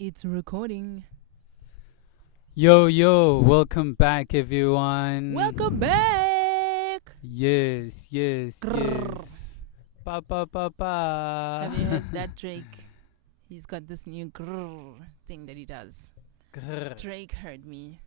It's recording. Yo, welcome back, everyone. Welcome back. Yes. Grrr. Pa pa pa pa. Have you heard that Drake? He's got this new grrr thing that he does. Grrr. Drake heard me.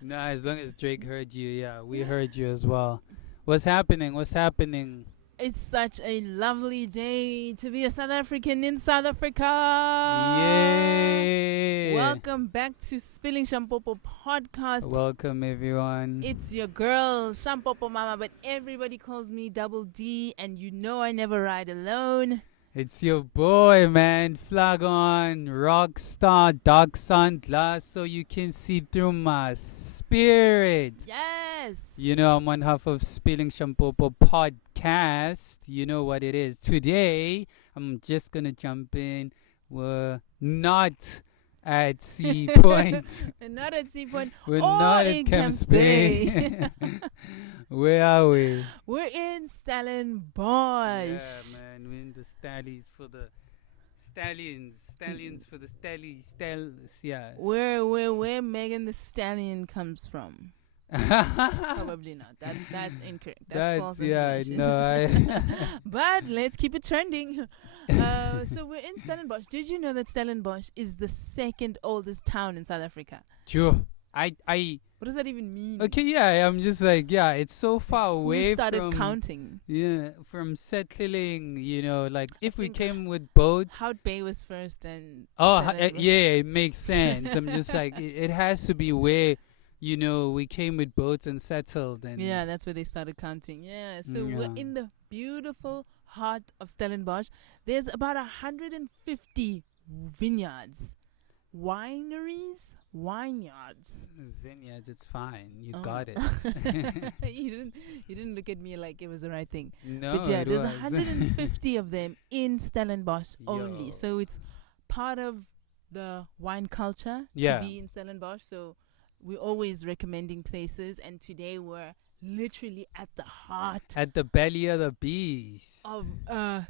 No, as long as Drake heard you, yeah, we heard you as well. What's happening? It's such a lovely day to be a South African in South Africa. Yay! Welcome back to Spilling Shampopo podcast. Welcome, everyone. It's your girl, Shampopo Mama, but everybody calls me Double D, and you know I never ride alone. It's your boy, man, Flagon, rockstar, dark sunglass, so you can see through my spirit. Yes. You know, I'm one half of Spilling Shampopo podcast. You know what it is. Today, I'm just gonna jump in. We're not at Sea Point. We're not at Sea Point. We're or not in at Camps Bay. Where are we? We're in Stellenbosch. Yeah, man. We're in the Stallies for the Stallions. Stallions for the Stallies. Yeah. Where Megan the Stallion comes from. Probably not. That's incorrect. That's false information. No, But let's keep it trending. So we're in Stellenbosch. Did you know that Stellenbosch is the second oldest town in South Africa? Sure. What does that even mean? Okay, yeah, I'm just like, yeah, it's so far away Who started from counting? Yeah, from settling, you know, like if we think came with boats. Hout Bay was first and Yeah, it makes sense. I'm just like, it has to be where, you know, we came with boats and settled. And yeah, that's where they started counting. Yeah, so we're Yeah. in the beautiful heart of Stellenbosch. There's about 150 vineyards, wineries, vineyards. Vineyards, it's fine. You Oh. got it. you didn't look at me like it was the right thing. No, But yeah, it there's was. 150 of them in Stellenbosch only. Yo. So it's part of the wine culture Yeah. to be in Stellenbosch. So we're always recommending places, and today we're literally at the heart At the belly of the beast. of an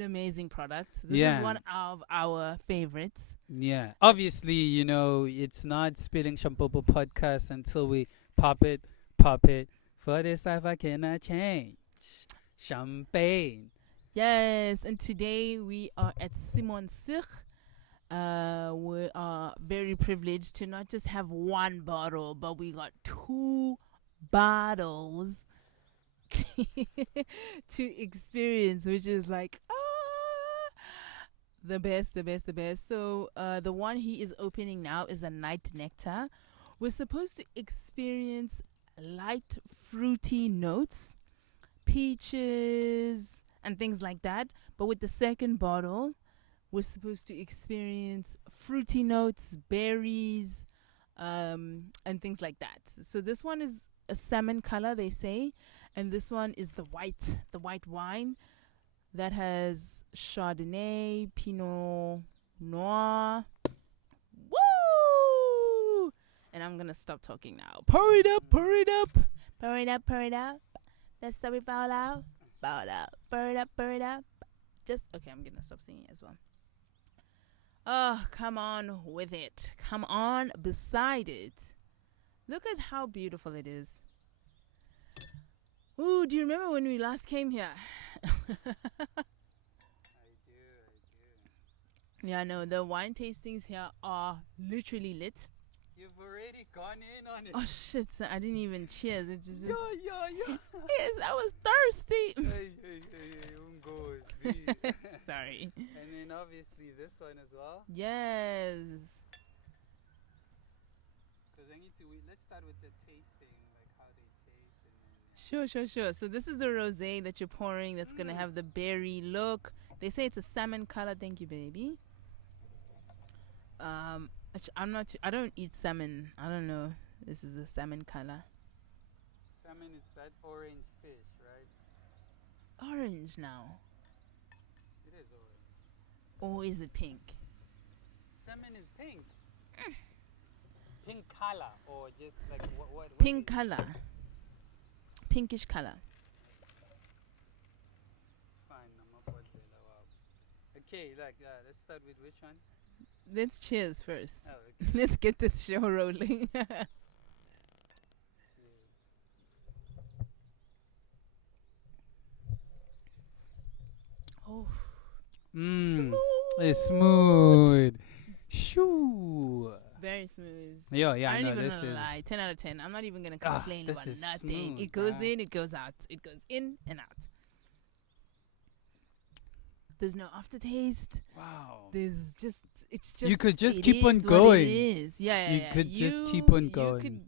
amazing product. This Yeah. is one of our favorites. Yeah. Obviously, you know, it's not Spilling Shampopo podcast until we pop it. For this life I cannot change. Champagne. Yes, and today we are at Simonsig. We are very privileged to not just have one bottle, but we got 2 bottles to experience, which is like the best. So the one he is opening now is a night nectar. We're supposed to experience light fruity notes, peaches and things like that, but with the second bottle we're supposed to experience fruity notes, berries, and things like that. So this one is a salmon color, they say, and this one is the white wine that has Chardonnay, Pinot Noir. Woo! And I'm gonna stop talking now. Pour it up. Let's stop it, fall out. Pour it up. Just okay, I'm gonna stop singing as well. Oh, come on with it. Come on beside it. Look at how beautiful it is. Ooh, do you remember when we last came here? I do. Yeah, no, the wine tastings here are literally lit. You've already gone in on it. Oh shit, I didn't even cheers. It's just Yeah. yes, I was thirsty. Hey, ungozi. Sorry. And then obviously this one as well. Yes. Because let's start with the tasting, like how they taste. And then Sure. So this is the rosé that you're pouring that's going to have the berry look. They say it's a salmon color. Thank you, baby. I don't eat salmon. I don't know. This is a salmon color. Salmon is that orange fish, right? Orange now. It is orange. Or is it pink? Salmon is pink. Pink color or just like what Pink color. Pinkish color. It's fine. Okay, let's start with which one? Let's cheers first. Oh, okay. Let's get this show rolling. Oh, Mmm. It's smooth. smooth. Shoo. Very smooth. Yo, yeah, I don't no, even this gonna is. lie. 10 out of 10. I'm not even gonna Ah, complain this about is nothing. smooth, It goes bruh. in, it goes out. It goes in and out. There's no aftertaste. Wow. There's just it's just You could just it keep on is what going. It is. Yeah, yeah, You yeah. could just keep on You going.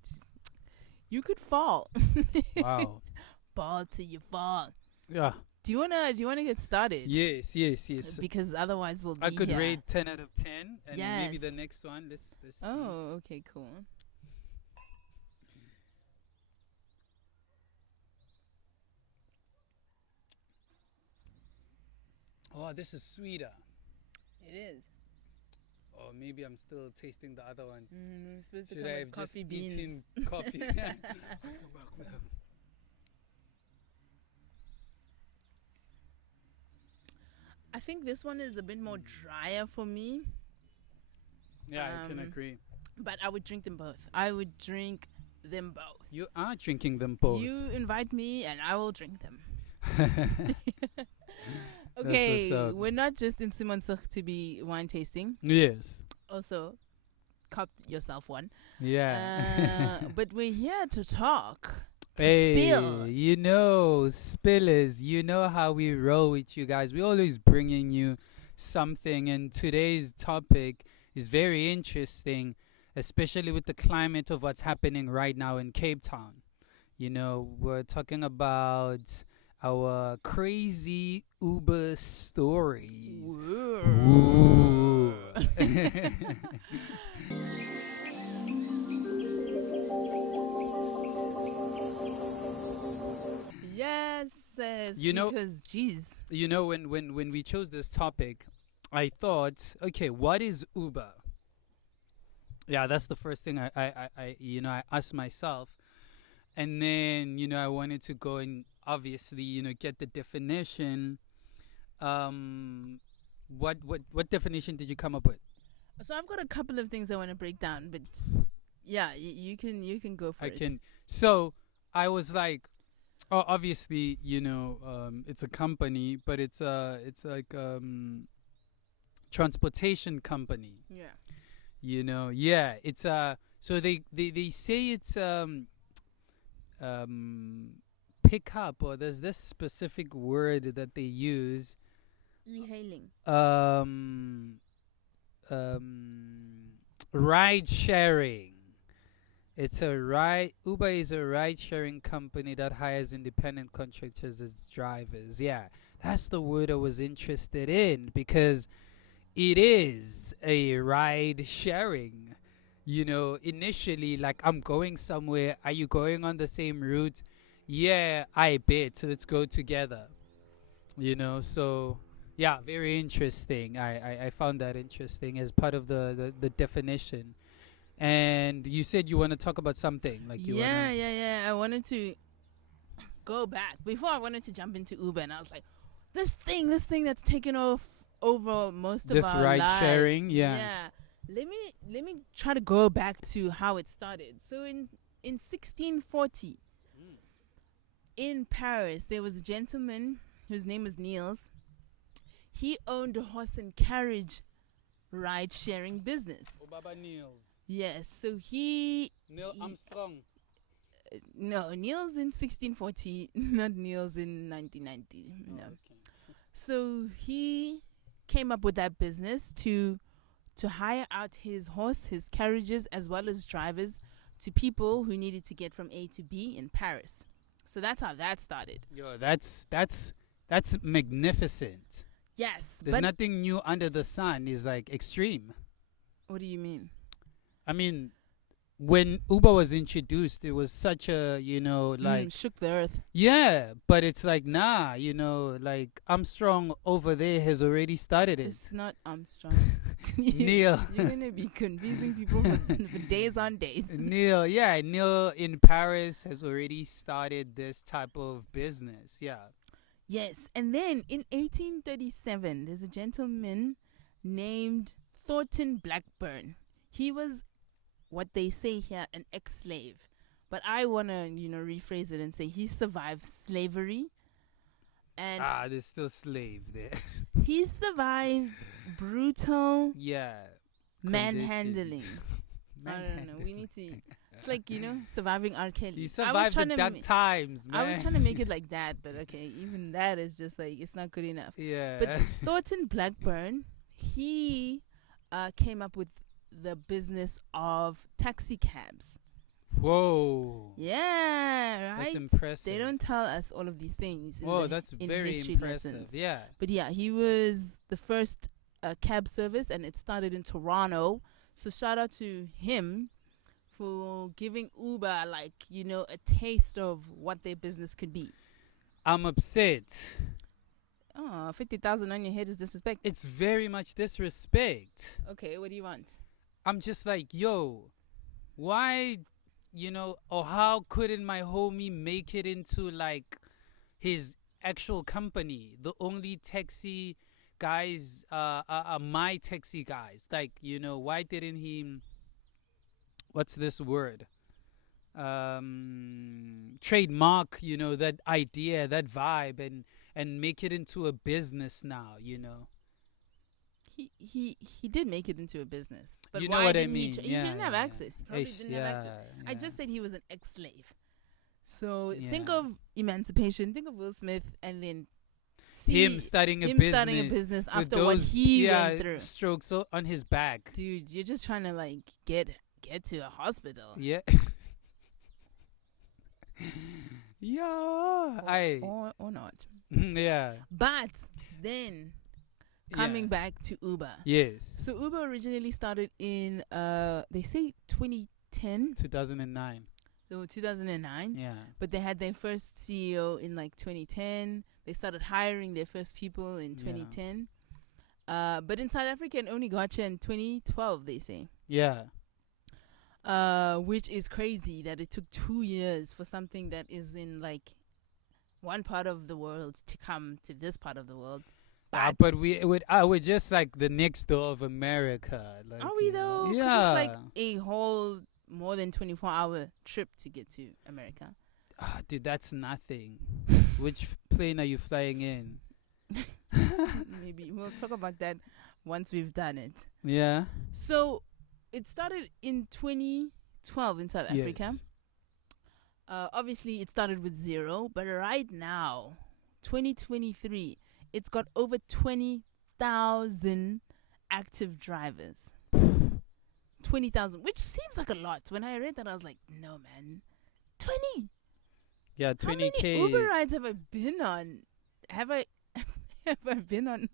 you could fall. Wow. Fall till you fall. Yeah. Do you wanna get started? Yes, yes, yes. Because otherwise we'll be I could here. rate 10 out of 10, and maybe the Yes. next one. Let's see. Oh, okay, cool. Oh, this is sweeter. It is. Or maybe I'm still tasting the other ones. It's supposed to Should come I with have just coffee beans. eaten coffee? I think this one is a bit more drier for me, Yeah, I can Um, agree. but I would drink them both. I would drink them both. You are drinking them both. You invite me and I will drink them. what's Okay, up. we're not just in Simonsuch to be wine tasting. Yes. Also, cup yourself one. Yeah. But we're here to talk. To Hey, spill. you know, spillers, you know how we roll with you guys. We're always bringing you something, and today's topic is very interesting, especially with the climate of what's happening right now in Cape Town. You know, we're talking about our crazy Uber stories. Ooh. Yes, yes. You know- because geez. You know, when we chose this topic, I thought, okay, what is Uber? Yeah, that's the first thing I asked myself. And then, I wanted to go and obviously, get the definition. What definition did you come up with? So I've got a couple of things I want to break down, but yeah, you can go for I it. can. So I was like, oh, obviously, it's a company, but it's like transportation company. Yeah. Yeah, it's so they say it's pick up, or there's this specific word that they use, E-hailing. ride sharing. It's a ride. Uber is a ride sharing company that hires independent contractors as drivers. Yeah, that's the word I was interested in, because it is a ride sharing. Initially, like, I'm going somewhere. Are you going on the same route? Yeah, I bet. So let's go together. So yeah, very interesting. I found that interesting as part of the definition. And you said you want to talk about something, like you Yeah. I wanted to go back before I wanted to jump into Uber, and I was like, this thing that's taken over most of This our ride lives. sharing, yeah. Yeah. Let me try to go back to how it started. So in 1640, in Paris, there was a gentleman whose name was Niels. He owned a horse and carriage ride sharing business. Baba Niels. Yes, so he Neil Armstrong. no, Niels in 1640, not Niels in 1990. No. Okay. So he came up with that business to hire out his horse, his carriages, as well as drivers to people who needed to get from A to B in Paris. So that's how that started. Yo, that's magnificent. Yes, There's but nothing new under the sun. Is like extreme. what do you mean? I mean, when Uber was introduced, it was such a, Shook the earth. yeah, but it's like, nah, like Armstrong over there has already started it. It's not Armstrong. Neil. You're gonna be confusing people for days on days. Neil in Paris has already started this type of business. Yeah. Yes. And then in 1837, there's a gentleman named Thornton Blackburn. He was what they say here an ex-slave. But I want to, rephrase it and say he survived slavery. And there's still slave there. he survived brutal Yeah. manhandling. I don't know. Manhandling. We need to. It's like surviving R. Kelly. He survived the dark times, man. I was trying to make it like that, but okay, even that is just like it's not good enough. Yeah. But Thornton Blackburn, he came up with the business of taxi cabs. Whoa. Yeah, right. That's impressive. They don't tell us all of these things. Whoa, that's very history impressive. lessons. Yeah. But yeah, he was the first cab service, and it started in Toronto. So shout out to him for giving Uber a taste of what their business could be. I'm upset. Oh, 50,000 on your head is disrespect. It's very much disrespect. Okay, what do you want? I'm just like, yo, why, or how couldn't my homie make it into like his actual company? The only taxi guys are my taxi guys. Like, why didn't he, what's this word? Trademark, that idea, that vibe, and make it into a business now, He did make it into a business, but You know why what I didn't mean. He Yeah, didn't have yeah, access. He probably didn't have access. I just said he was an ex-slave. So think Yeah. of emancipation. Think of Will Smith, and then him starting a business with after those, what he went through. strokes on his back. Dude, you're just trying to get to a hospital. Yeah. Yeah. Or not. Yeah. But then coming back to Uber. Yes. So Uber originally started in they say 2010. 2009. So 2009. Yeah. But they had their first CEO in 2010. They started hiring their first people in 2010. But in South Africa, it only got here in 2012, they say. Yeah. Which is crazy that it took 2 years for something that is in one part of the world to come to this part of the world. But we're just like the next door of America. Like, are we though? 'Cause Yeah. it's a whole more than 24-hour trip to get to America. Dude, that's nothing. Which plane are you flying in? Maybe we'll talk about that once we've done it. Yeah. So it started in 2012 in South Africa. Obviously, it started with 0, but right now, 2023, it's got over 20,000 active drivers. 20,000, which seems like a lot. When I read that, I was like, no, man. 20? Yeah, 20K. How many Uber rides have I been on? Have I been on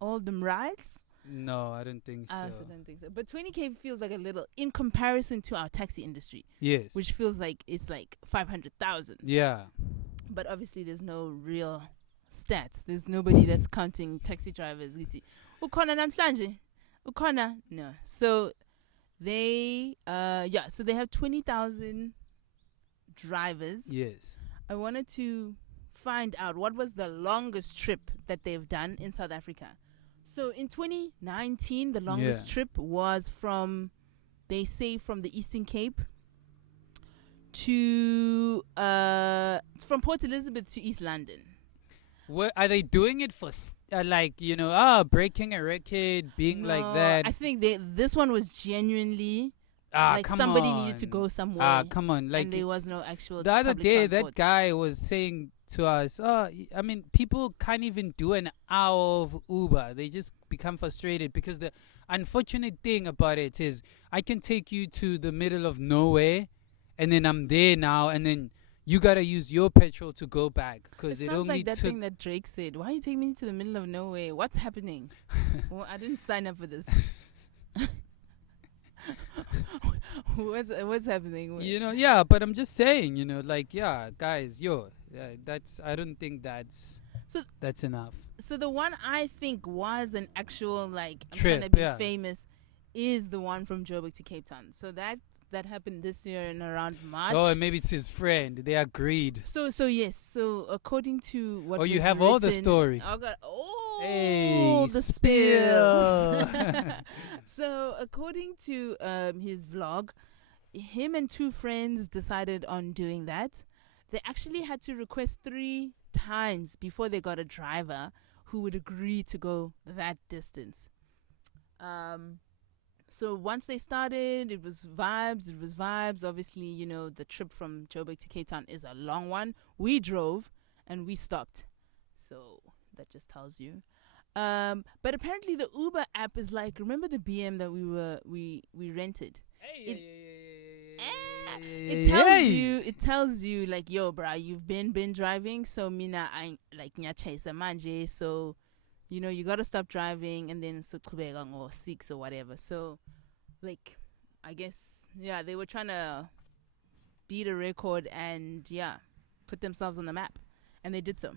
all them rides? No, I don't think so. I also don't think so. But 20K feels like a little in comparison to our taxi industry, Yes. which feels like it's 500,000. Yeah. But obviously, there's no real stats. There's nobody that's counting taxi drivers. Ukhona namhlanje? Ukhona? No. So they so they have 20,000 drivers. Yes. I wanted to find out what was the longest trip that they've done in South Africa. So in 2019, the longest trip was from the Eastern Cape to from Port Elizabeth to East London. What are they doing it for? Breaking a record, being like that. I think this one was genuinely come somebody on. needed to go somewhere. Come on, and there was no actual. The other public day, transport. that guy was saying to us, people can't even do an hour of Uber. They just become frustrated because the unfortunate thing about it is I can take you to the middle of nowhere, and then I'm there now, and then you gotta use your petrol to go back because it sounds only like that took. thing that Drake said. Why are you taking me to the middle of nowhere? What's happening? Well, I didn't sign up for this. What's happening? But I'm just saying, guys, I don't think that's enough. So the one I think was an actual I'm Trip, trying to be yeah. famous is the one from Joburg to Cape Town. So that that happened this year in around March. Oh, and maybe it's his friend. They agreed. So yes. So according to what Oh, you was have all the written- story. I got Hey, the spill. spills. So according to his vlog, him and two friends decided on doing that. They actually had to request 3 times before they got a driver who would agree to go that distance. So once they started, it was vibes. It was vibes. Obviously, you know, the trip from Joburg to Cape Town is a long one. We drove and we stopped. So that just tells you. But apparently the Uber app is like, remember the BM that we rented? It tells you like, yo, bruh, you've been driving, so mina I like nyachesa manje, so you know you gotta stop driving, and then so or 6 or whatever. So like, I guess they were trying to beat a record and put themselves on the map, and they did so.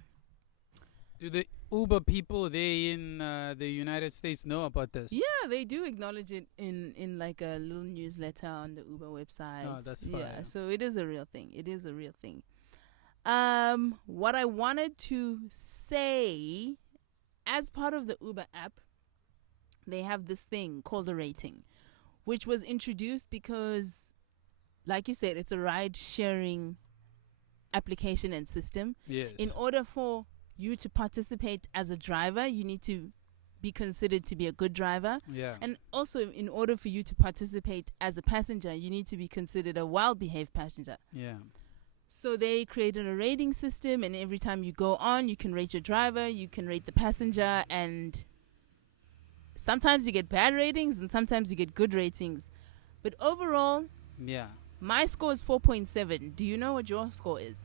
Do the Uber people they in the United States know about this? Yeah, they do acknowledge it in like a little newsletter on the Uber website. Oh, that's fine. Yeah, so it is a real thing. It is a real thing. What I wanted to say, as part of the Uber app, they have this thing called a rating, which was introduced because, like you said, it's a ride-sharing application and system. Yes. In order for you to participate as a driver, you need to be considered to be a good driver. Yeah. And also, in order for you to participate as a passenger, you need to be considered a well-behaved passenger. Yeah. So they created a rating system, and every time you go on, you can rate your driver, you can rate the passenger, and sometimes you get bad ratings and sometimes you get good ratings. But overall, my score is 4.7. Do you know what your score is?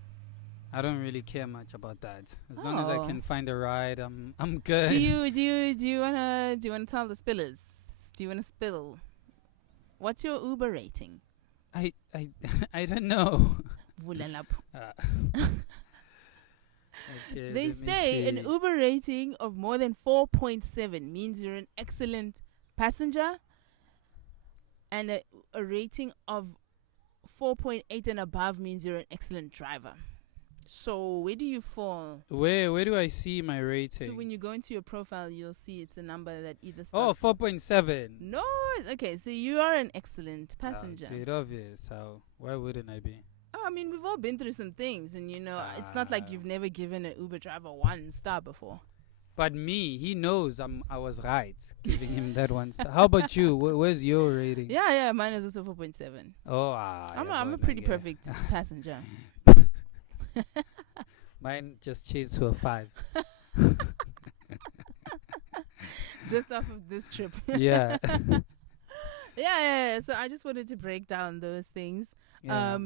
I don't really care much about that. As long as I Oh. can find a ride, I'm good. Do you wanna tell the spillers? Do you wanna spill? What's your Uber rating? I don't know. Okay, They let me say an see. Uber rating of more than 4.7 means you're an excellent passenger, and a rating of 4.8 and above means you're an excellent driver. So where do you fall? Where do I see my rating? So when you go into your profile, you'll see it's a number that either Oh, starts... 4.7. No, okay, so you are an excellent passenger. It's obvious. So why wouldn't I be? Oh, I mean, we've all been through some things, and you know, it's not like you've never given an Uber driver 1 star before. But me, he knows I was right giving him that 1 star. How about you? Where's your rating? Yeah, mine is also 4.7. Oh, I'm a pretty perfect passenger. Mine just changed to a 5. Just off of this trip. Yeah. Yeah. So I just wanted to break down those things. Yeah.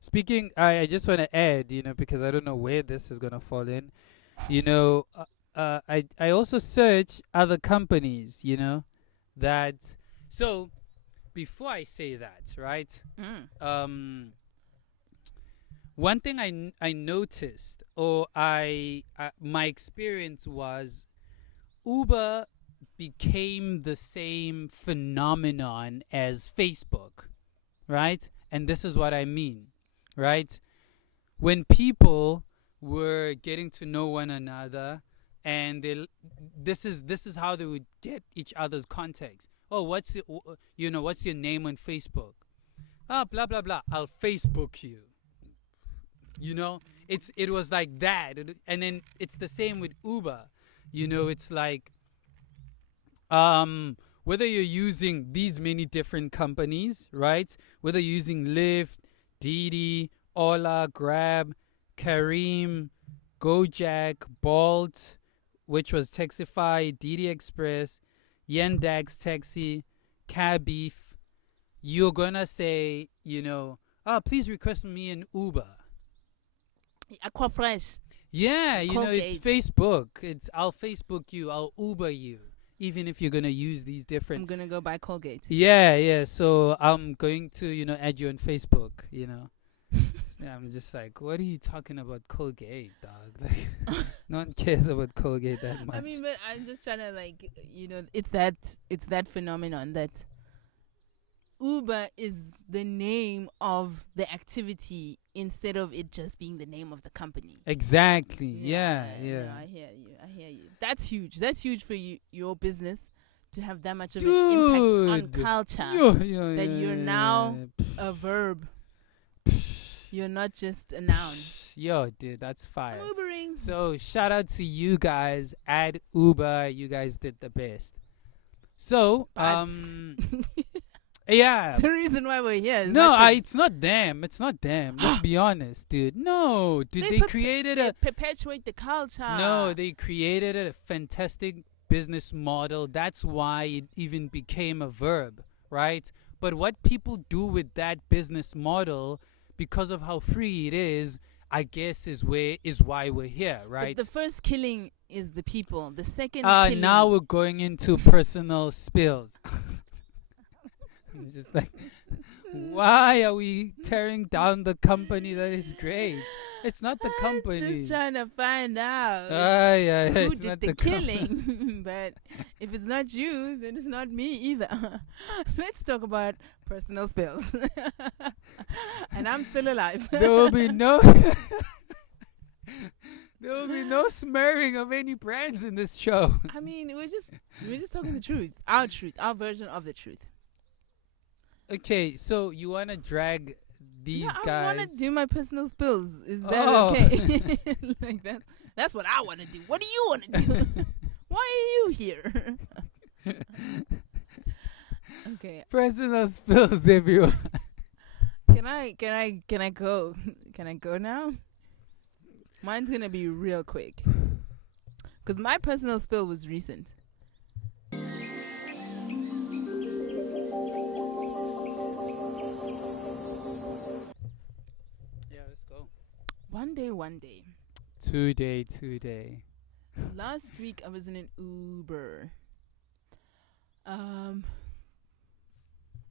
Speaking, I just want to add, because I don't know where this is gonna fall in. I also search other companies, that. So, before I say that, right? One thing I noticed, or my experience was, Uber became the same phenomenon as Facebook, right? And this is what I mean, right? When people were getting to know one another, and this is how they would get each other's contacts. Oh, what's your name on Facebook? Ah, blah blah blah. I'll Facebook you. It was like that, and then it's the same with Uber. It's like, whether you're using these many different companies, right? Whether you're using Lyft, Didi, Ola, Grab, Careem, Gojek, Bolt, which was Taxify, Didi Express, Yandex Taxi, Cabbeef, you're gonna say, please request me an Uber. Aqua Fresh. Yeah, Colgate. it's Facebook. I'll Facebook you, I'll Uber you, even if you're gonna use these different. I'm gonna go buy Colgate. Yeah. So I'm going to, add you on Facebook. I'm just like, what are you talking about, Colgate, dog? Like, no one cares about Colgate that much. I mean, but I'm just trying to it's that phenomenon that Uber is the name of the activity instead of it just being the name of the company. Exactly. Yeah. No, I hear you. I hear you. That's huge. That's huge for you, your business, to have that much of an impact on culture that you're now a verb. You're not just a noun. Yo, dude, that's fire. I'm Ubering. So shout out to you guys at Uber. You guys did the best. So But yeah. the reason why we're here is No, not 'cause it's not them. It's not them. Let's be honest, dude. No, dude, they created they a perpetuate the culture. no, they created a fantastic business model. That's why it even became a verb, right? But what people do with that business model, because of how free it is, I guess is why we're here, right? But the first killing is the people. The second killing. Now we're going into personal spills. I'm just like, why are we tearing down the company that is great? It's not the company. Just trying to find out Yeah, who it's did not the company. killing. But if it's not you, then it's not me either. Let's talk about personal spills. And I'm still alive. There will be no there will be no smearing of any brands in this show. I mean, we're just talking the truth, our version of the truth. Okay, so you wanna drag these I guys? want to do my personal spills. Is that Oh. okay? Like that. That's what I want to do. What do you want to do? Why are you here? Okay. Personal spills, everyone. Can I go? Can I go now? Mine's gonna be real quick. Cause my personal spill was recent. Yeah, let's go. One day. Today. Last week I was in an Uber.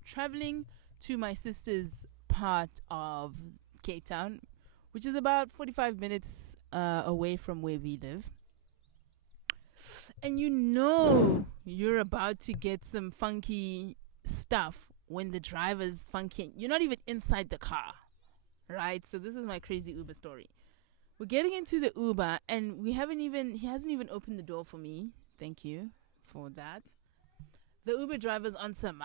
Traveling to my sister's part of Cape Town, which is about 45 minutes away from where we live. And you know you're about to get some funky stuff when the driver's funky. You're not even inside the car, right? So this is my crazy Uber story. We're getting into the Uber and he hasn't even opened the door for me. Thank you for that. The Uber driver's on some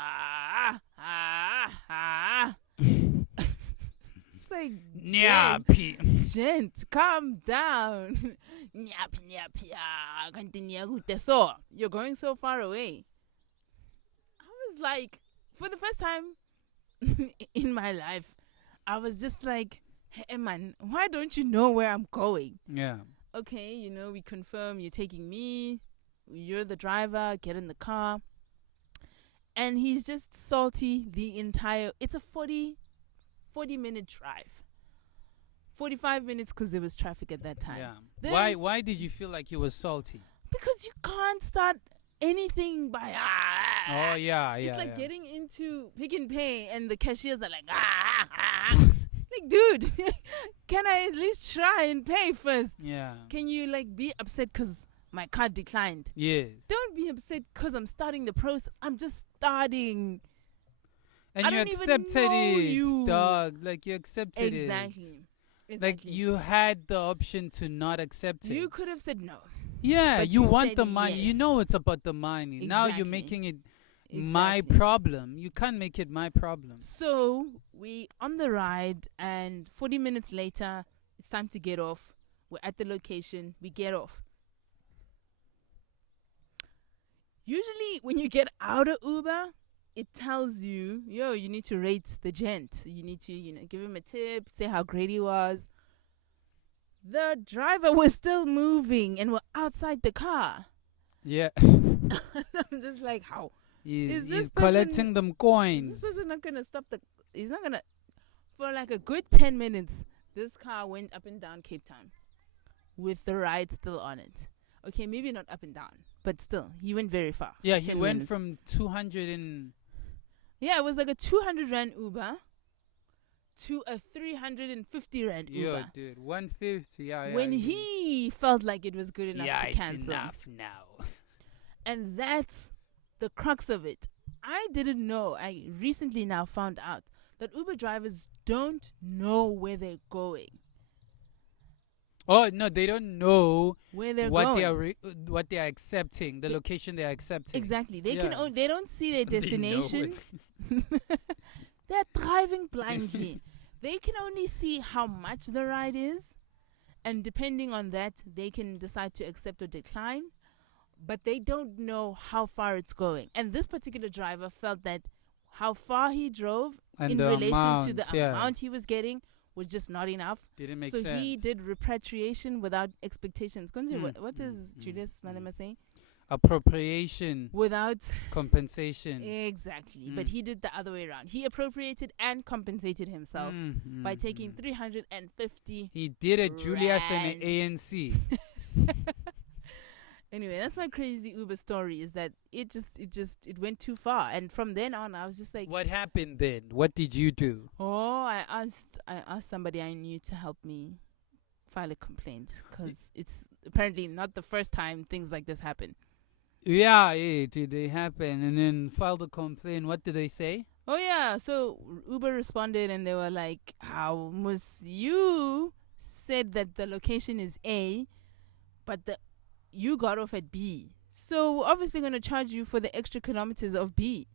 It's like, gent, calm down. So you're going so far away. I was like, for the first time in my life, I was just like, hey man, why don't you know where I'm going? Yeah. Okay, we confirm you're taking me, you're the driver, get in the car. And he's just salty it's a 40-minute drive. 45 minutes because there was traffic at that time. Yeah. Why did you feel like he was salty? Because you can't start anything by Oh yeah. It's like getting into Pick and Pay and the cashiers are like like, dude, can I at least try and pay first? Yeah. Can you be upset because my card declined? Yes. Don't be upset because I'm starting the process. I'm just starting. And I you don't even accepted know it, you. dog. Like you accepted it. Exactly. Like you had the option to not accept it. You could have said no. Yeah, but you you want said the money. You yes. know it's about the money. Now you're Exactly. making it my Exactly. problem. You can't make it my problem. So we on the ride, and 40 minutes later, it's time to get off. We're at the location. We get off. Usually, when you get out of Uber, it tells you, yo, you need to rate the gent. You need to, give him a tip, say how great he was. The driver was still moving, and we're outside the car. Yeah. I'm just like, how? He's this collecting them coins. This person not gonna stop he's not gonna, for like a good 10 minutes, this car went up and down Cape Town with the ride still on it. Okay, maybe not up and down, but still, he went very far. Yeah, he 10 went minutes. from 200 and... Yeah, it was like a 200 Rand Uber to a 350 Rand Uber. Yeah, dude, 150. Yeah, when he felt like it was good enough to cancel. It's enough now. And that's the crux of it. I didn't know. I recently now found out that Uber drivers don't know where they're going. Oh no, they don't know Where they're what going. they are what they are accepting, the They- location they are accepting. Exactly. They Yeah. they don't see their They know destination. it. They're driving blindly. They can only see how much the ride is, and depending on that, they can decide to accept or decline. But they don't know how far it's going. And this particular driver felt that how far he drove And in the relation amount, to the yeah, amount he was getting was just not enough. didn't make So sense. he did repatriation without expectations. Kunze, Mm, what is Julius mm. Malema saying? Appropriation, Without compensation. exactly, but Mm. he did the other way around. He appropriated and compensated himself by taking 350. He did a Julius and Rand. an ANC. Anyway, that's my crazy Uber story. Is that it went too far, and from then on, I was just like, What happened then? What did you do? oh, I asked somebody I knew to help me file a complaint because it's apparently not the first time things like this happen. Yeah, did they happen? And then filed a complaint. What did they say? Oh yeah, so Uber responded and they were like, "How must you said that the location is A, but you got off at B. So we're obviously going to charge you for the extra kilometers of B."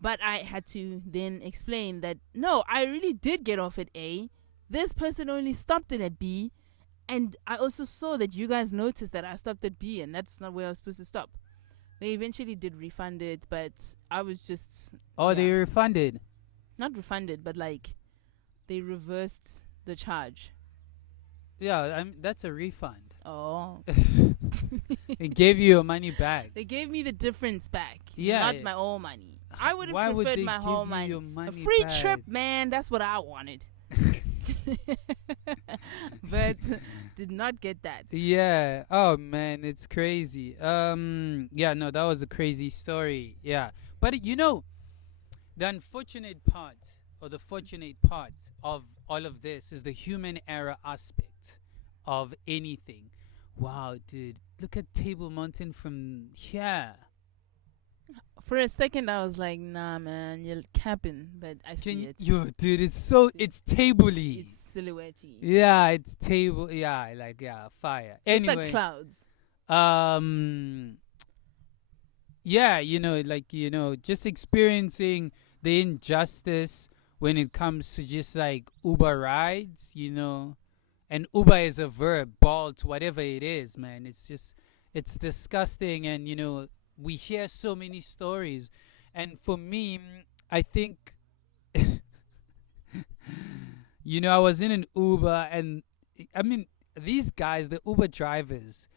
But I had to then explain that, no, I really did get off at A. This person only stopped it at B. And I also saw that you guys noticed that I stopped at B, and that's not where I was supposed to stop. They eventually did refund it, but I was just... Oh, yeah. they refunded. Not refunded, but like they reversed the charge. Yeah, that's a refund. Oh. It gave you your money back. They gave me the difference back. Yeah. Not my whole money. I would Why have would preferred they my give whole you money. your A money free back? trip, man. That's what I wanted. But did not get that. Yeah. Oh man, it's crazy. Yeah, no, that was a crazy story. Yeah. But the unfortunate part or the fortunate part of all of this is the human error aspect of anything. Wow, dude. Look at Table Mountain from here. For a second, I was like, nah, man, you're capping. But I see it. Yo, dude, it's table-y. It's silhouette. Yeah, it's table. Yeah, fire. It's Anyway, like clouds. yeah, just experiencing the injustice when it comes to just like Uber rides, and Uber is a verb, Bolt, whatever it is, man. It's disgusting, and we hear so many stories, and for me, I think, I was in an Uber, and I mean, these guys, the Uber drivers,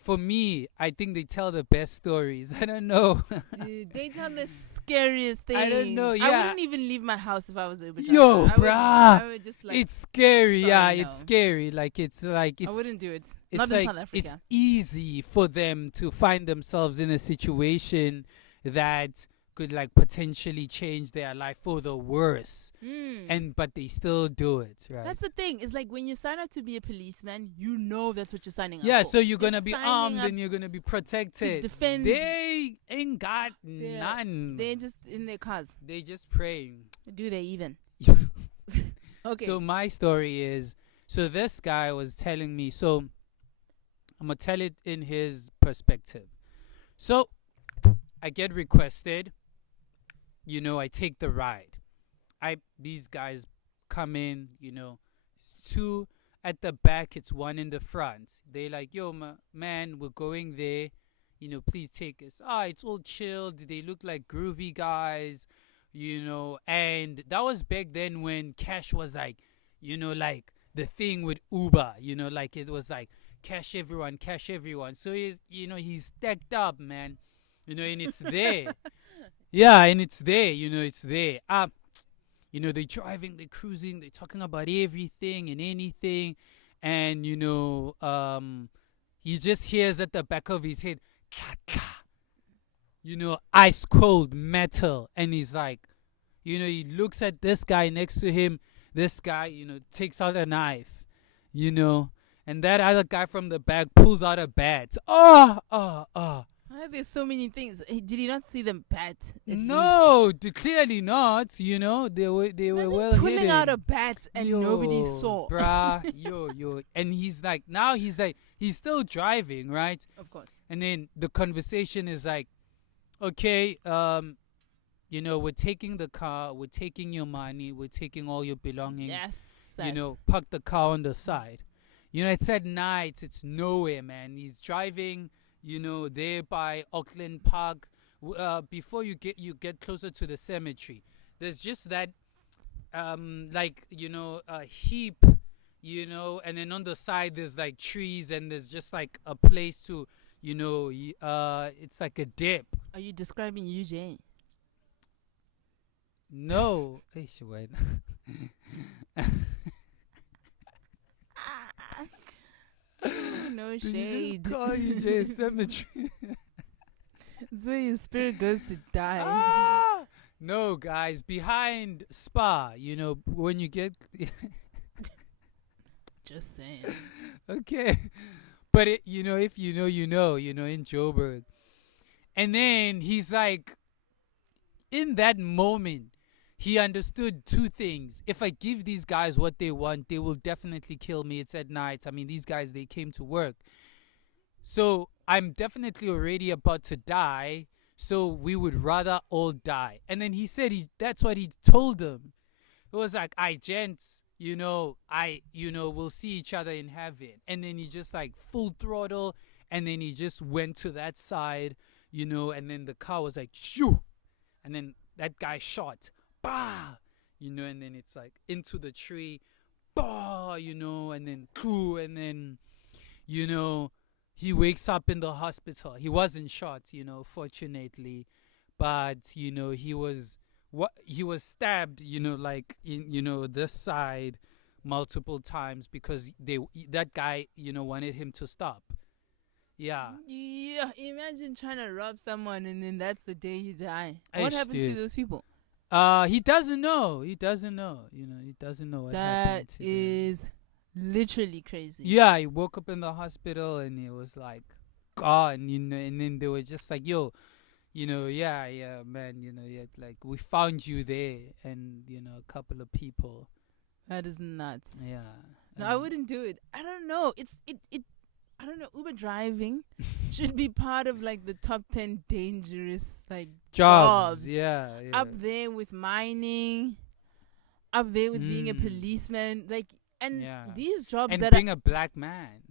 for me, I think they tell the best stories. I don't know. Dude, they tell the scariest things. I don't know, I yeah. wouldn't even leave my house if I was Uber driver. Yo, I would just like... it's scary. sorry, Yeah, no. it's scary. I wouldn't do it. It's Not like in South Africa. it's easy for them to find themselves in a situation that could like potentially change their life for the worse, but they still do it, right? That's the thing. It's like when you sign up to be a policeman, that's what you're signing up Yeah, for. so you're gonna be signing armed up and you're gonna be protected. to defend. They ain't got They're- none. They're just in their cars. They just praying. Do they even? Okay. So my story is, so this guy was telling me, so I'm gonna tell it in his perspective. So I get requested, I take the ride. These guys come in, it's two at the back, it's one in the front. They like, yo, man, we're going there, please take us. It's all chilled. They look like groovy guys, and that was back then when cash was like, like the thing with Uber, like it was like cash everyone. So he's stacked up, man, and it's there. Yeah, and it's there, it's there. They're driving, they're cruising, they're talking about everything and anything, and he just hears at the back of his head, ka ka, ice cold metal, and he's like, he looks at this guy next to him. This guy, takes out a knife, and that other guy from the back pulls out a bat. What Why are there so many things? Did you not see them bat? At least? No, clearly not. You know, they were Imagine well pulling hidden. out a bat and nobody Yo, saw. bruh, yo, and he's like, now he's still driving, right? Of course. And then the conversation is like, okay, you know, we're taking the car, we're taking your money, we're taking all your belongings. Yes. You know, park the car on the side. You know, it's at night, it's nowhere, man. He's driving, you know, there by Auckland Park. Before you get closer to the cemetery, there's just that, like, you know, a heap, you know, and then on the side there's like trees, and there's just like a place to, you know, it's like a dip. Are you describing UJ? No, Eish, wait. No Did you shade. just call UJ a cemetery? It's where your spirit goes to die. Ah! No, guys, behind Spa, you know, when you get Just saying. okay, but it, you know, if you know, you know, in Joburg, and then he's like, in that moment, he understood two things. If I give these guys what they want, they will definitely kill me. It's at night. I mean, these guys, they came to work. So I'm definitely already about to die. So we would rather all die. And then he said that's what he told them. It was like, I gents, you know, we'll see each other in heaven. And then he just like full throttle. And then he just went to that side, you know, and then the car was like, shoo. And then that guy shot. Bah! You know, and then it's like into the tree. Bah! You know, and then cool. And then, you know, he wakes up in the hospital. He wasn't shot, you know, fortunately. But, you know, he was stabbed, you know, like in, you know, this side multiple times because that guy, you know, wanted him to stop. Yeah. Yeah, imagine trying to rob someone and then that's the day you die. What Eish, happened dude. to those people? He doesn't know. He doesn't know. You know, he doesn't know what happened That to them. is literally crazy. Yeah, he woke up in the hospital and he was like gone, you know, and then they were just like, yo, you know, yeah, man, you know, yeah, like we found you there, and you know, a couple of people. That is nuts. Yeah. No, I wouldn't do it. I don't know. It I don't know. Uber driving should be part of like the top 10 dangerous like jobs. Yeah. Up there with mining, up there with being a policeman, like, and these jobs and that being a black man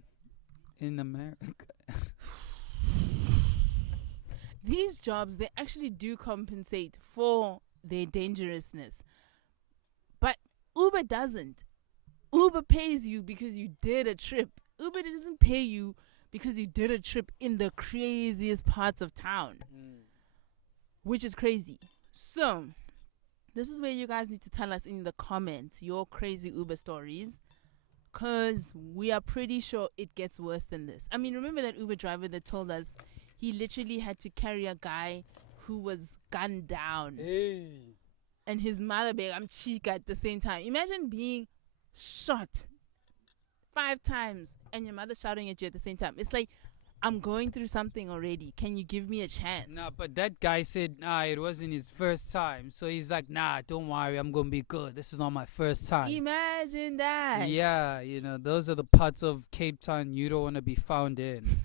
in America. these jobs, they actually do compensate for their dangerousness, but Uber doesn't. Uber pays you because you did a trip. Uber doesn't pay you because you did a trip in the craziest parts of town, which is crazy. So this is where you guys need to tell us in the comments your crazy Uber stories, because we are pretty sure it gets worse than this. I mean, remember that Uber driver that told us he literally had to carry a guy who was gunned down and his mother being chica at the same time. Imagine being shot 5 times and your mother shouting at you at the same time. It's like, I'm going through something already. Can you give me a chance? Nah, but that guy said, it wasn't his first time. So he's like, nah, don't worry, I'm going to be good. This is not my first time. Imagine that. Yeah, you know, those are the parts of Cape Town you don't want to be found in.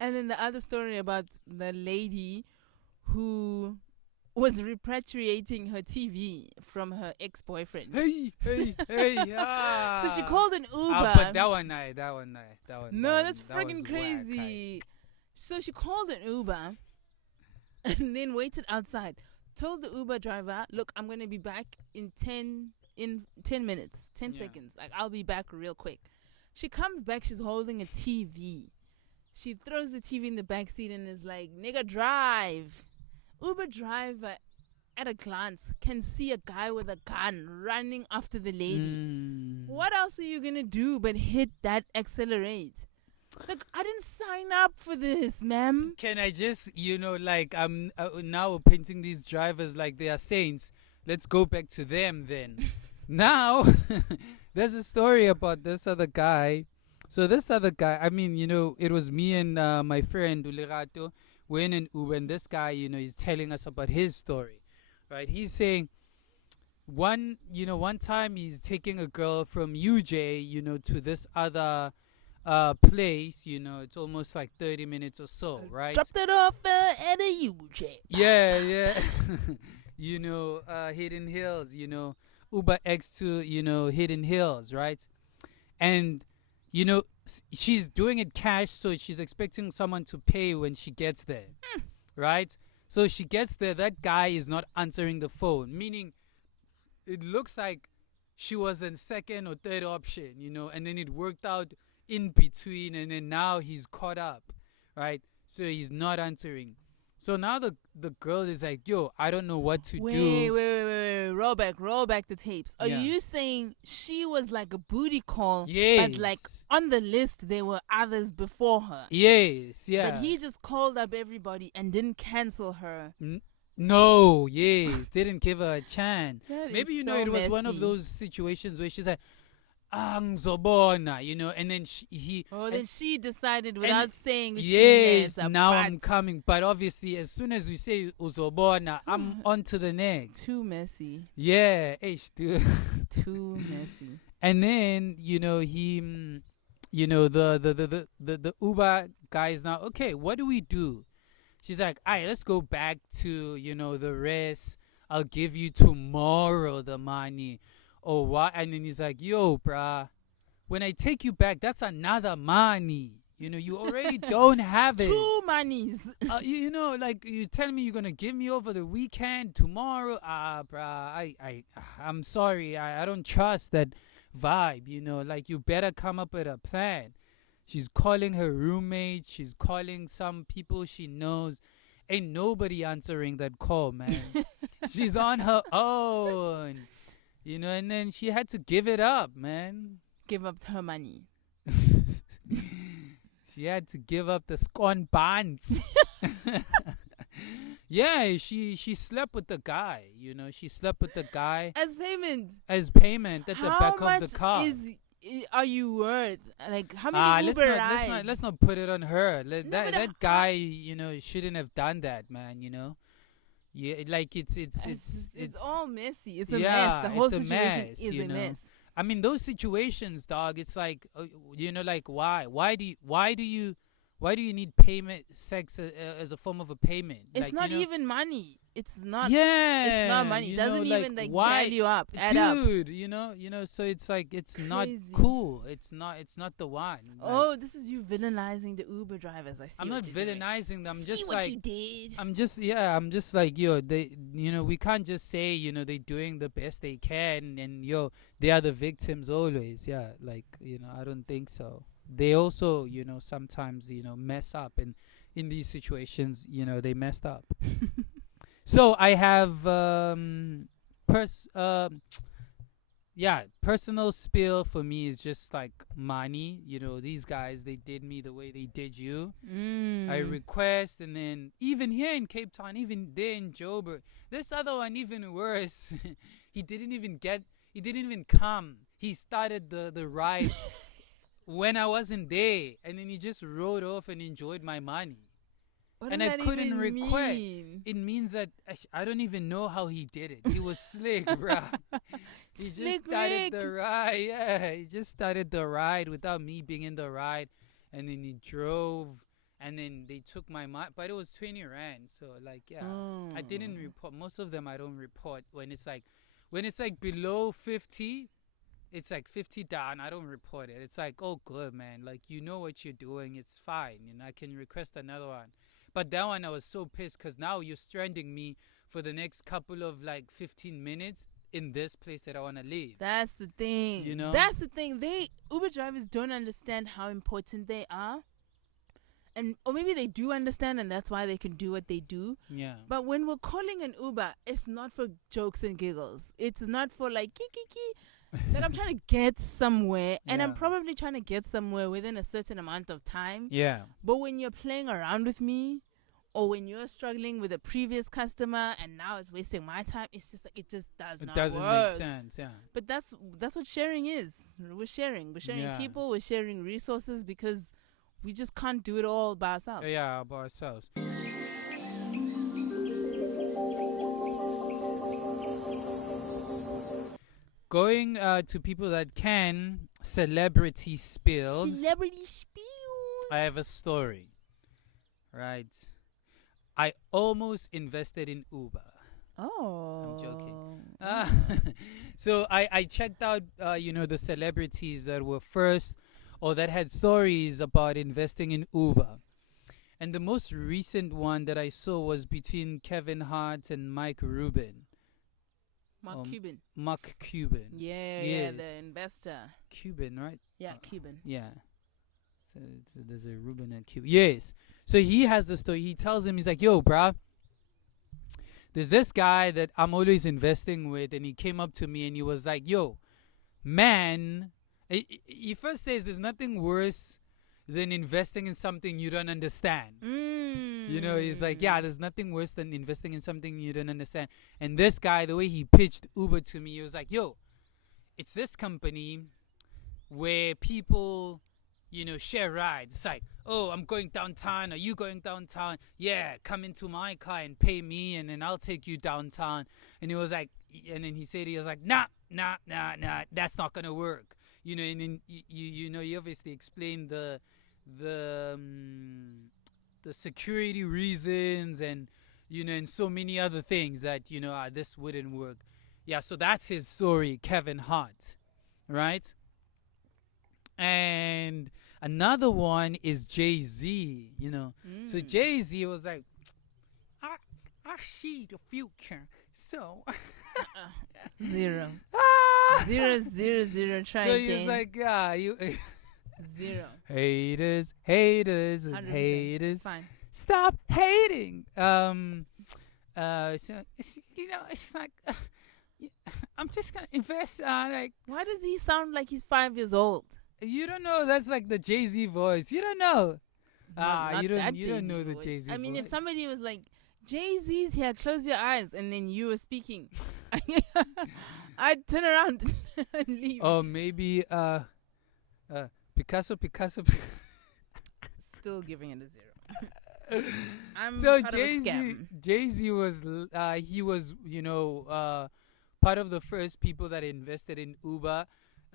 And then the other story about the lady who was repatriating her TV from her ex-boyfriend. Hey. So she called an Uber. But that one. No, that's freaking crazy. So she called an Uber and then waited outside. Told the Uber driver, look, I'm going to be back in 10 minutes, 10 seconds. Like, I'll be back real quick. She comes back. She's holding a TV. She throws the TV in the back seat and is like, nigga, drive. Uber driver, at a glance, can see a guy with a gun running after the lady. What else are you going to do but hit that accelerate? Like, I didn't sign up for this, ma'am. Can I just, you know, like, I'm now painting these drivers like they are saints. Let's go back to them then. Now, there's a story about this other guy So this other guy, I mean, it was me and my friend Ulirato. We're in an Uber, and this guy, he's telling us about his story, right? He's saying one time he's taking a girl from UJ, to this other place. It's almost like 30 minutes or so, right? Dropped it off at a UJ. Yeah, yeah. Hidden Hills, Uber X to, Hidden Hills, right? And, she's doing it cash, so she's expecting someone to pay when she gets there, right? So she gets there, that guy is not answering the phone, meaning it looks like she was in second or third option, and then it worked out in between, and then now he's caught up, right? So he's not answering. So now the girl is like, yo, I don't know what to Wait, do. wait. Roll back the tapes. Are Yeah. you saying she was like a booty call? Yes. But like on the list, there were others before her. Yes, yeah. But he just called up everybody and didn't cancel her. No, yes, didn't give her a chance. That Maybe is it so was one of messy. those situations where she's like, ngizobona, and then Then she decided without saying yes, a now but. I'm coming. But obviously, as soon as we say uzobona, I'm on to the next. Too messy. Yeah, dude. Too messy. And then he, the Uber guy is now okay. What do we do? She's like, all right, let's go back to the rest. I'll give you tomorrow the money, or what? And then he's like, yo, bruh, when I take you back, that's another money. You already don't have it. Two monies. Like you tell me you're gonna give me over the weekend tomorrow. Bruh, I'm sorry. I don't trust that vibe. Like you better come up with a plan. She's calling her roommate. She's calling some people she knows. Ain't nobody answering that call, man. She's on her own. And then she had to give it up, man. Give up her money. She had to give up the scone buns. Yeah, she slept with the guy. She slept with the guy As payment. as payment at the How back much of the car. are you worth? Like how many Uber rides? Let's not put it on her. but That guy, shouldn't have done that, man. Yeah, like it's all messy. It's a yeah, mess. The whole it's a situation mess, is a mess. I mean, those situations, dog. It's like, like why? Why do you need payment sex as a form of a payment? It's like, not even money. It's not. Yeah, It's not money. It doesn't even like why, add you up. Add up. dude? So it's like it's not Crazy. cool. It's not the one. Like, Oh, this is you villainizing the Uber drivers. I see. I'm what not you're doing. villainizing them. I'm See just what like you did. I'm just like, yo, they, we can't just say, they're doing the best they can, and yo, they are the victims always. Yeah, like, I don't think so. They also, sometimes, mess up, and in these situations, they messed up. So I have, personal spill for me is just like money. These guys, they did me the way they did you. I request, and then even here in Cape Town, even there in Joburg, this other one even worse. He didn't even come. He started the ride when I wasn't there, and then he just rode off and enjoyed my money. What And does I that couldn't even request. mean? It means that I don't even know how he did it. He was slick, bruh. He Slick just started Rick. the ride. Yeah, he just started the ride without me being in the ride, and then he drove, and then they took my money. But it was 20 rand, so like, yeah, I didn't report. Most of them I don't report when it's like below 50. It's like 50 down. I don't report it. It's like, oh, good, man. Like, you know what you're doing. It's fine. I can request another one. But that one, I was so pissed because now you're stranding me for the next couple of like 15 minutes in this place that I want to leave. That's the thing. That's the thing. Uber drivers don't understand how important they are. Or maybe they do understand, and that's why they can do what they do. Yeah. But when we're calling an Uber, it's not for jokes and giggles. It's not for like kiki. Like I'm trying to get somewhere, and I'm Yeah. probably trying to get somewhere within a certain amount of time. Yeah. But when you're playing around with me, or when you're struggling with a previous customer and now it's wasting my time, it's just like it just does It not doesn't work. make sense. Yeah. But that's what sharing is. We're sharing Yeah. people, we're sharing resources, because we just can't do it all by ourselves. Yeah, about ourselves. Going to people that can, celebrity spills. Celebrity spiels. I have a story. Right. I almost invested in Uber. Oh. I'm joking. So I checked out, the celebrities that were first or that had stories about investing in Uber. And the most recent one that I saw was between Kevin Hart and Mike Rubin. Mark Cuban. Mark Cuban. Yeah, Yes. the investor. Cuban, right? Yeah, Cuban. Yeah. So there's a Rubin and Cuban. Yes. So he has the story. He tells him, he's like, yo, bruh, there's this guy that I'm always investing with, and he came up to me and he was like, yo, man, he first says there's nothing worse than investing in something you don't understand. He's like, yeah, there's nothing worse than investing in something you don't understand. And this guy, the way he pitched Uber to me, he was like, yo, it's this company where people, share rides. It's like, oh, I'm going downtown. Are you going downtown? Yeah, come into my car and pay me, and then I'll take you downtown. And he was like, and then he was like, nah, that's not gonna work. And then you obviously explained the security reasons and and so many other things that this wouldn't work. Yeah, so that's his story, Kevin Hart, right? And another one is Jay-Z, So Jay-Z was like, I see the future, so Zero. Zero. Try so again. he's like, yeah, you Zero. haters, 100%. haters. Fine. Stop hating. So it's like I'm just gonna invest. Like, Why does he sound like he's 5 years old? you don't know. That's like the Jay-Z voice. You don't know. Not You that don't know Jay-Z the voice. Jay-Z I mean, voice. if somebody was like, Jay-Z's here, close your eyes, and then you were speaking, I'd turn around and leave. Or maybe Picasso. Still giving it a zero. I'm So part of a scam. Jay-Z was he was part of the first people that invested in Uber.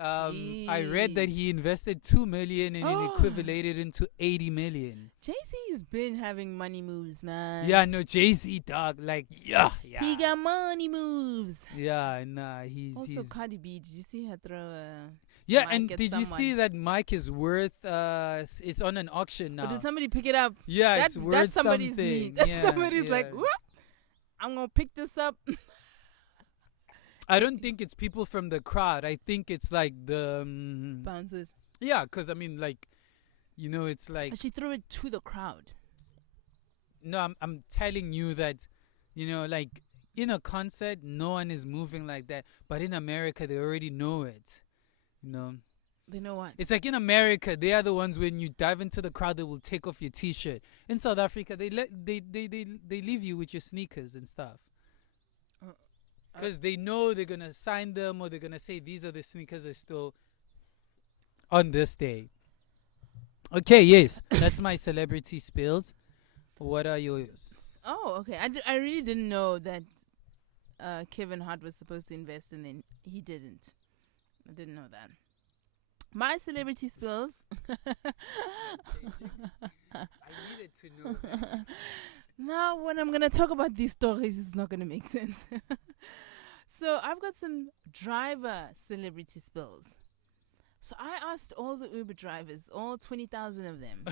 I read that he invested 2 million and it equivalated into 80 million. Jay-Z's been having money moves, man. Yeah, no, Jay-Z, dog, like, yeah. He got money moves. Yeah, nah, he's Cardi B, did you see her throw a yeah, mic and at did you someone? see that mic is worth it's on an auction now. Or did somebody pick it up? Yeah, it's worth that's somebody's something. me. That's Yeah, somebody's like, yeah. whoop, I'm gonna pick this up. I don't think it's people from the crowd. I think it's like the Bounces. yeah, because I mean, like, it's like And she threw it to the crowd. no, I'm telling you that, like in a concert, no one is moving like that. But in America, they already know it. They know what? It's like in America, they are the ones when you dive into the crowd, they will take off your T-shirt. In South Africa, they leave you with your sneakers and stuff. Because they know they're going to sign them or they're going to say these are the sneakers are still on this day. Okay, yes. That's my celebrity spills. What are yours? Oh, okay. I really didn't know that Kevin Hart was supposed to invest and then he didn't. I didn't know that. My celebrity spills. I needed to know that. Now, when I'm going to talk about these stories, it's not going to make sense. So, I've got some driver celebrity spills. So, I asked all the Uber drivers, all 20,000 of them,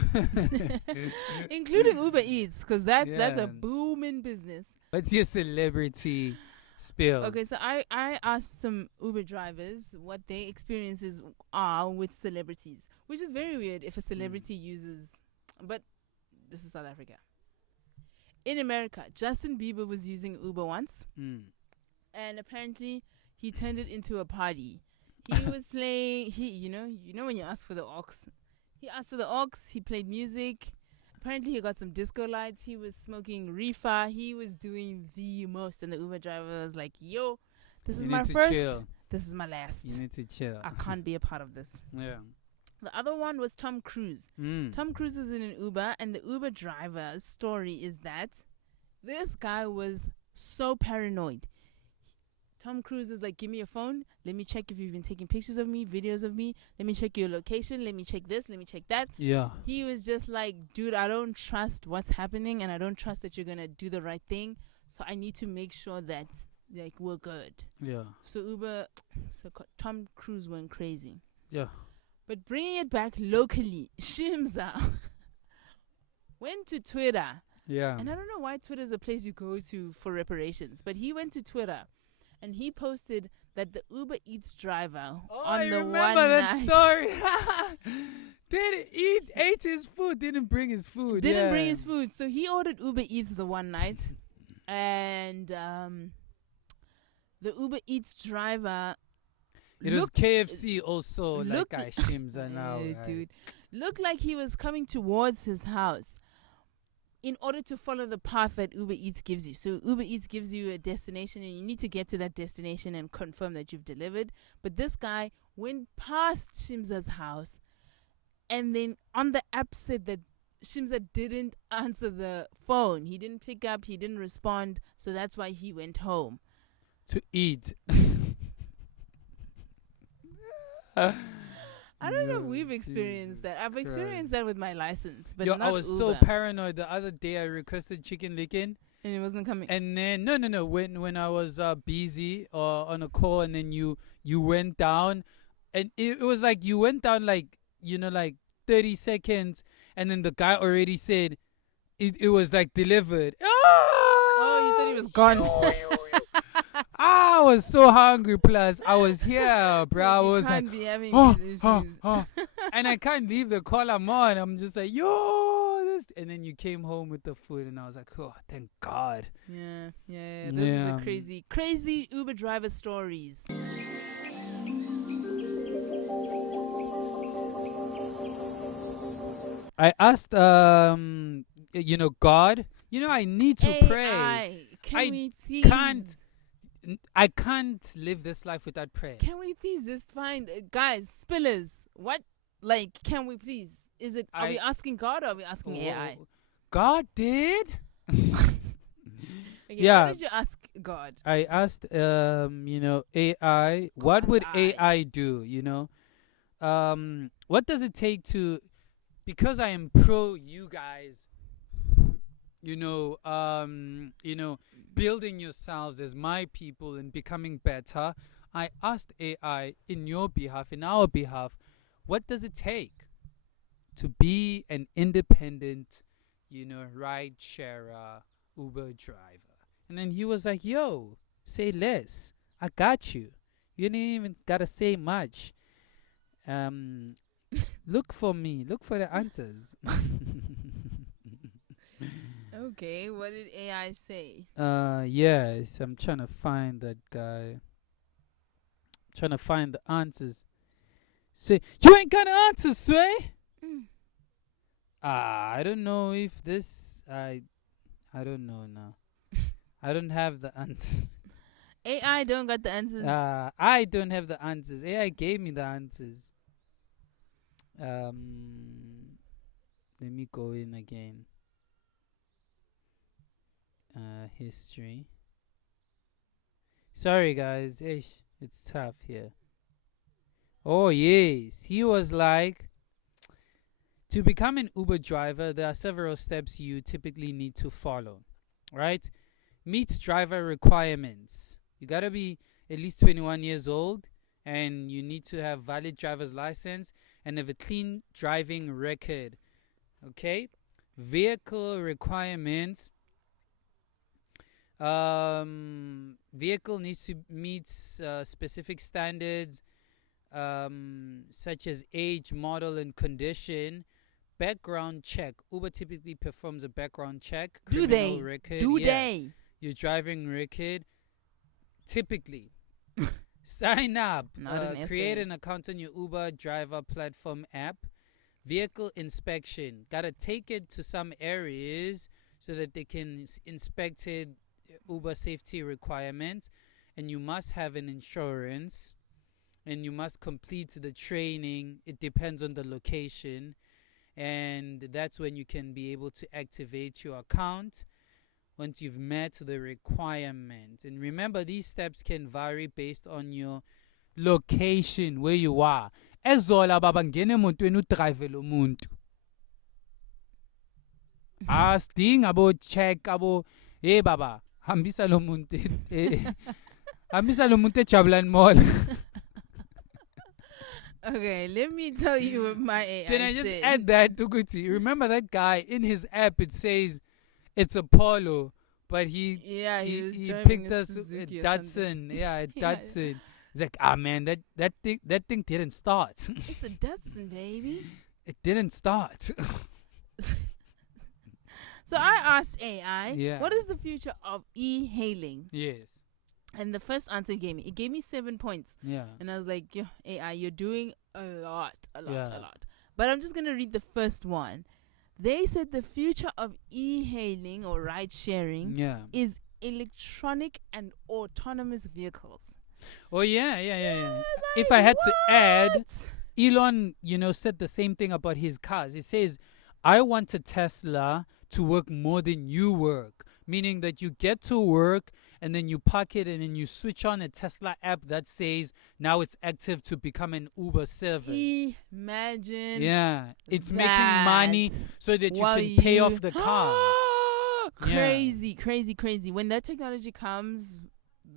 including Uber Eats, because that's Yeah. a booming business. What's your celebrity spills? Okay, so I asked some Uber drivers what their experiences are with celebrities, which is very weird if a celebrity uses, but this is South Africa. In America, Justin Bieber was using Uber once, and apparently he turned it into a party. He was playing, you know when you ask for the aux, he asked for the aux, he played music, Apparently, he got some disco lights. He was smoking reefer. He was doing the most. And the Uber driver was like, yo, this You is need my to first. chill. This is my You last. need to chill. I can't be a part of this. Yeah. The other one was Tom Cruise. Tom Cruise is in an Uber, and the Uber driver's story is that this guy was so paranoid. Tom Cruise is like, give me your phone. Let me check if you've been taking pictures of me, videos of me. Let me check your location. Let me check this. Let me check that. Yeah. He was just like, dude, I don't trust what's happening, and I don't trust that you're going to do the right thing. So I need to make sure that like we're good. Yeah. So Tom Cruise went crazy. Yeah. But bringing it back locally, Shimza went to Twitter. Yeah. And I don't know why Twitter is a place you go to for reparations, but he went to Twitter and he posted that the Uber Eats driver on the one night. I remember that story. Ate his food, didn't bring his food. Didn't bring his food. So he ordered Uber Eats the one night. And the Uber Eats driver... It was KFC also, like I Shimza now. Dude. Looked like he was coming towards his house in order to follow the path that Uber Eats gives you. So Uber Eats gives you a destination and you need to get to that destination and confirm that you've delivered. But this guy went past Shimza's house and then on the app said that Shimza didn't answer the phone. He didn't pick up. He didn't respond. So that's why he went home. To eat. I don't know if we've experienced that. I've experienced that with my license, but not I was Uber. so paranoid. The other day I requested chicken licken. And it wasn't coming. And then no. When I was busy on a call, and then you went down, and it was like you went down like 30 seconds, and then the guy already said it was like delivered. Oh, you thought he was gone. I was so hungry. Plus, I was here, bro. I was can't like, be having these issues. and I can't leave the call I'm on. I'm just like, yo, and then you came home with the food, and I was like, oh, thank God. Yeah. Those are the crazy Uber driver stories. I asked, God. I need to pray. I can't live this life without prayer. Can we please just find guys, spillers? What? Like, can we please? Are we asking God or are we asking AI? God did. Okay, yeah. What did you ask God? I asked, AI. What would AI do? What does it take to? Because I am pro you guys. Building yourselves as my people and becoming better. I asked AI in your behalf, in our behalf, what does it take to be an independent, ride sharer, Uber driver? And then he was like, yo, say less. I got you. You didn't even gotta say much. Look for me. Look for the answers. Okay, what did AI say? Yes, I'm trying to find that guy. Trying to find the answers. Say, you ain't got an answer, Sway? I don't know if this... I don't know now. I don't have the answers. AI don't got the answers. I don't have the answers. AI gave me the answers. Let me go in again. History. Sorry guys, it's tough here. Oh yes, he was like, to become an Uber driver, there are several steps you typically need to follow, right? Meet driver requirements. You gotta be at least 21 years old, and you need to have valid driver's license and have a clean driving record. Okay? Vehicle requirements. Vehicle needs to meet specific standards, such as age, model, and condition. Background check. Uber typically performs a background check. Do they? Record, Do they? Your driving record. Typically. Sign up. Create an account on your Uber driver platform app. vehicle inspection. Gotta take it to some areas so that they can inspect it, Uber safety requirements, and you must have an insurance, and you must complete the training. It depends on the location, and that's when you can be able to activate your account once you've met the requirements. And remember, these steps can vary based on your location where you are. Ezola baba ngene emotweni udrive lo muntu. Asting abo check abo hey baba hambisa lo muntu hambisa lo muntu eJabulani Mall. Okay, let me tell you what my AI Can I just said. add that, Tukuti? Remember that guy in his app? It says it's Apollo, but he was he driving picked a us Suzuki or Datsun. something. Yeah, Yeah. Datsun. He's like, man, that thing didn't start. It's a Datsun, baby. It didn't start. So I asked AI, Yeah. what is the future of e-hailing? Yes. And the first answer it gave me 7 points. Yeah. And I was like, yo, AI, you're doing a lot. Yeah. But I'm just going to read the first one. They said the future of e-hailing or ride sharing Yeah. is electronic and autonomous vehicles. Oh yeah. I was If like, I had to add, what? Elon, said the same thing about his cars. He says, I want a Tesla to work more than you work. Meaning that you get to work and then you park it and then you switch on a Tesla app that says now it's active to become an Uber service. Imagine. Yeah. It's making money that so that you while can pay you- off the car. Crazy. When that technology comes,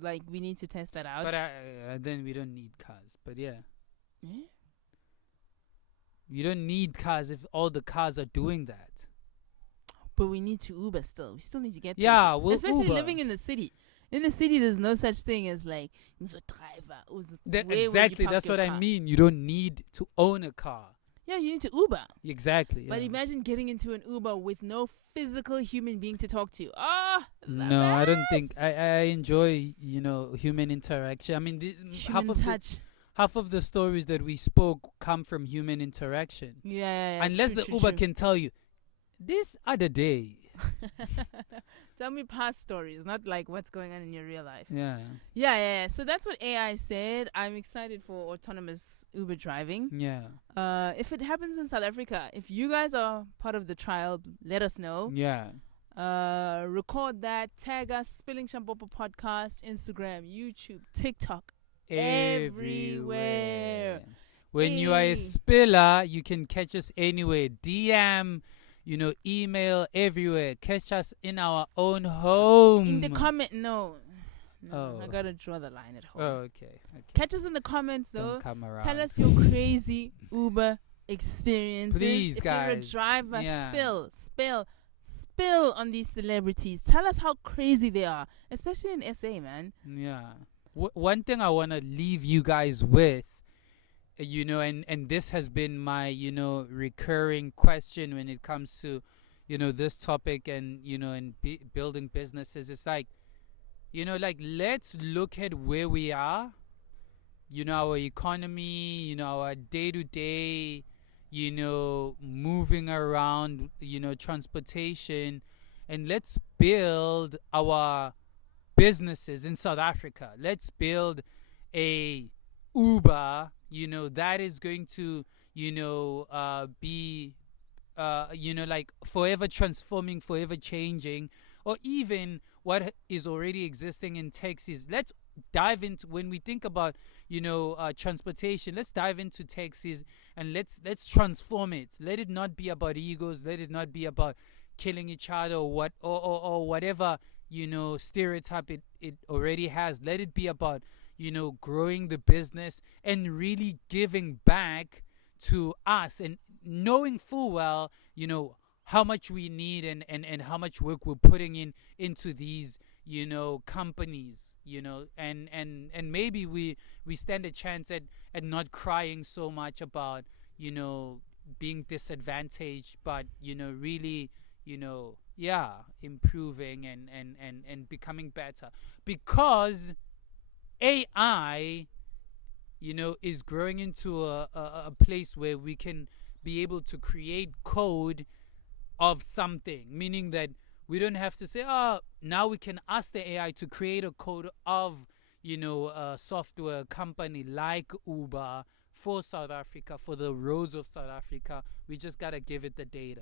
like, we need to test that out. But then we don't need cars. But yeah. Eh? You don't need cars if all the cars are doing that. But we need to Uber still. We still need to get Yeah, places. we'll Especially Uber. living in the city. In the city, there's no such thing as like where will you Exactly, park that's your what I car? mean. You don't need to own a car. Yeah, you need to Uber. Exactly. But yeah. imagine getting into an Uber with no physical human being to talk to. Ah, No, I don't think I enjoy human interaction. I mean, human touch. half of the stories that we spoke come from human interaction. Yeah. Unless true, the Uber true. can tell you this other day. Tell me past stories, not like what's going on in your real life. Yeah. So that's what AI said. I'm excited for autonomous Uber driving. Yeah. If it happens in South Africa, if you guys are part of the trial, let us know. Yeah. Record that, tag us, Spilling Shampopo Podcast, Instagram, YouTube, TikTok, Everywhere. When you are a Hey. spiller, you can catch us anywhere. DM, email, everywhere. Catch us in our own home. in the comment. No, Oh. I gotta draw the line at home. Oh, okay. Catch us in the comments though. Don't come around. Tell us your crazy Uber experiences. Please, if you're a guys. driver, Yeah. spill on these celebrities. Tell us how crazy they are, especially in SA, man. Yeah. One thing I want to leave you guys with, and this has been my, recurring question when it comes to, this topic and, and building businesses. It's like, let's look at where we are, our economy, our day-to-day, moving around, transportation, and let's build our businesses in South Africa. Let's build a Uber, that is going to, be, like forever transforming, forever changing, or even what is already existing in taxis. Let's dive into, when we think about, transportation, let's dive into taxis and let's transform it. Let it not be about egos. Let it not be about killing each other or whatever, stereotype it already has. Let it be about, growing the business and really giving back to us and knowing full well, how much we need and how much work we're putting into these, companies, and maybe we stand a chance at not crying so much about, being disadvantaged, but, really, improving and becoming better, because AI, is growing into a place where we can be able to create code of something, meaning that we don't have to say, oh, now we can ask the AI to create a code of, a software company like Uber for South Africa, for the roads of South Africa. We just got to give it the data.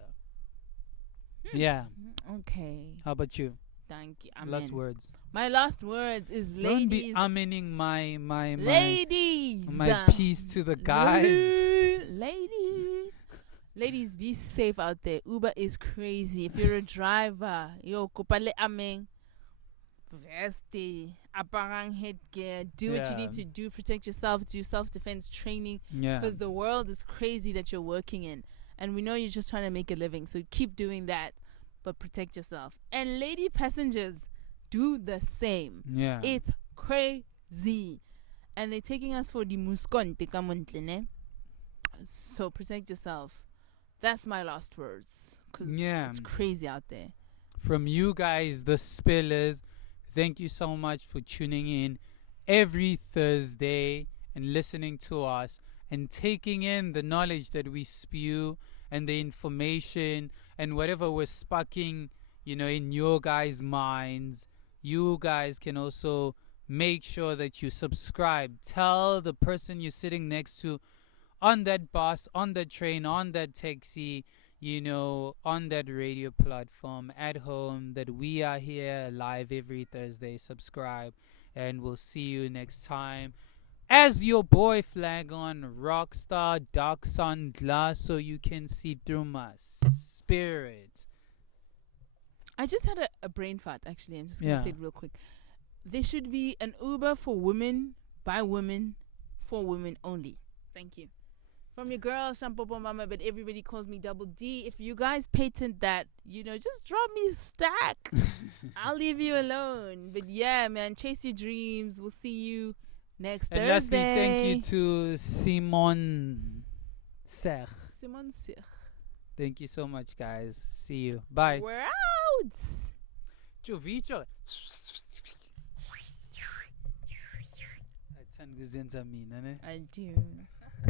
Yeah. Okay. How about you? Thank you. Last words. My last words is Don't be ladies. amening my Ladies. piece to the guys. Ladies, be safe out there. Uber is crazy. If you're a driver, yo, kopale ameng, veste, aparang headgear, do what you need to do, protect yourself, do self-defense training, Yeah. because the world is crazy that you're working in, and we know you're just trying to make a living, so keep doing that, but protect yourself. And lady passengers, do the same. Yeah. It's crazy, and they're taking us for the muskonte kamontle, ne? So protect yourself. That's my last words, because it's crazy out there. From you guys, the spillers, thank you so much for tuning in every Thursday and listening to us and taking in the knowledge that we spew and the information and whatever we're sparking, in your guys' minds. You guys can also make sure that you subscribe. Tell the person you're sitting next to on that bus, on the train, on that taxi, on that radio platform, at home, that we are here live every Thursday. Subscribe, and we'll see you next time. As your boy Flagon, rockstar, dark sun glass, so you can see through my spirit. I just had a brain fart, actually. I'm just going to say it real quick. There should be an Uber for women, by women, for women only. Thank you. From your girl, Shampopo Mama, but everybody calls me Double D. If you guys patent that, just drop me a stack. I'll leave you alone. But yeah, man, chase your dreams. We'll see you next Thursday. And lastly, thank you to Simon Serre. Simon Serre. Thank you so much, guys. See you. Bye. We're out. Chovicho. I do.